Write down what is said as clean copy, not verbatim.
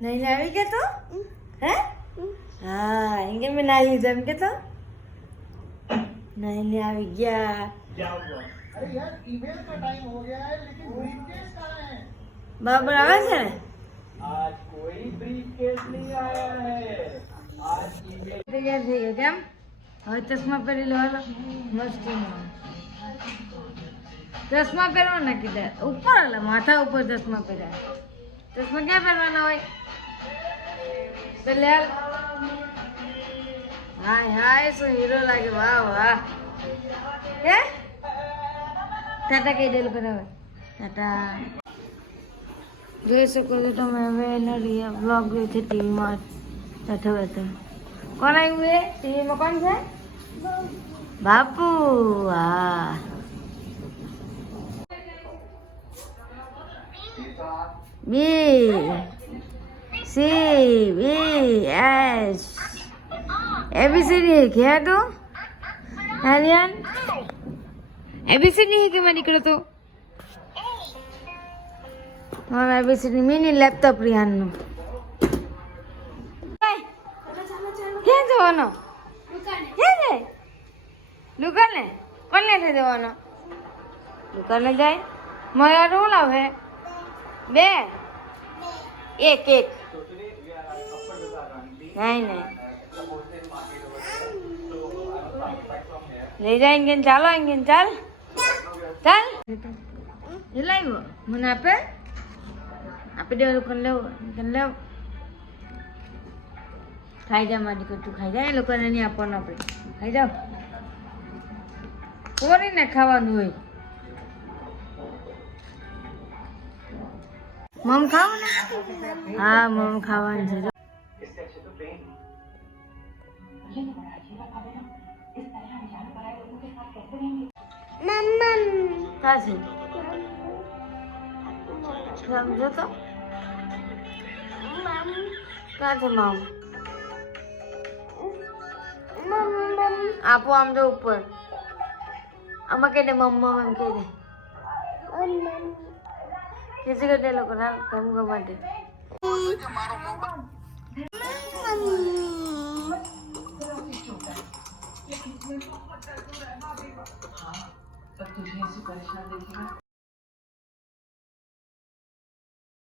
નહીં આવી ગયા તો હે હા એમ કે મેં નાઈ લીધું એમ કે તો नहीं આવી ગયા क्या हुआ? अरे यार ईमेल का टाइम हो गया है लेकिन ब्रीफकेस कहाँ है? બરાબર આવે છે ને आज कोई ब्रीफकेस नहीं आया है। आज ईमेल તૈયાર થઈ ગયા કેમ હવે ચશ્મા પહેરી લો હાલો મસ્ત ચશ્મા પહેરવાના કીધા ઉપર હાલે માથા ઉપર ચશ્મા પહેર્યા ચશ્મા ક્યાં પહેરવાના હોય પેલે હાલ હાય હાય શું હીરો લાગે વાહ વાહ હે ટાટા કહી દેલું કરાવે ટાટા જોઈ શકો છો તમે હવે એનો બ્લોગ જોઈ છે ટીવીમાં બેઠો બેઠો કોણ આવ્યું એ ટીવીમાં કોણ છે બાપુ હા B C B S ABCD क्या तो आर्यन एबीसीडी है कि मैं निकलो तो हाँ एबीसीडी मिनी लैपटॉप रियान नो क्या जवानो क्या है दुकाने कौन ले थे जवानो दुकाने जाए मारा रोल आवे बे एक एक नहीं नहीं લઈ જાય ચાલો આંગે ચાલ ચાલ લાવ્યો મને આપે આપી દે લોકોને લેવ ખાઈ જા મારી દીકરી તું ખાઈ જા એ લોકોને નહીં આપવાનું આપણે ખાઈ જાઓ કોરીને ખાવાનું હોય મમ ખાવાનું હા મમ ખાવાનું છે क्या છે સમજો તો ક્યાં છે મામ આપો આમ જો ઉપર આમાં કહી દે મમ્મા એમ કહી દે કિસી કરે લોકો ના કામ માટે अब तुझे ऐसी परेशान देखेगा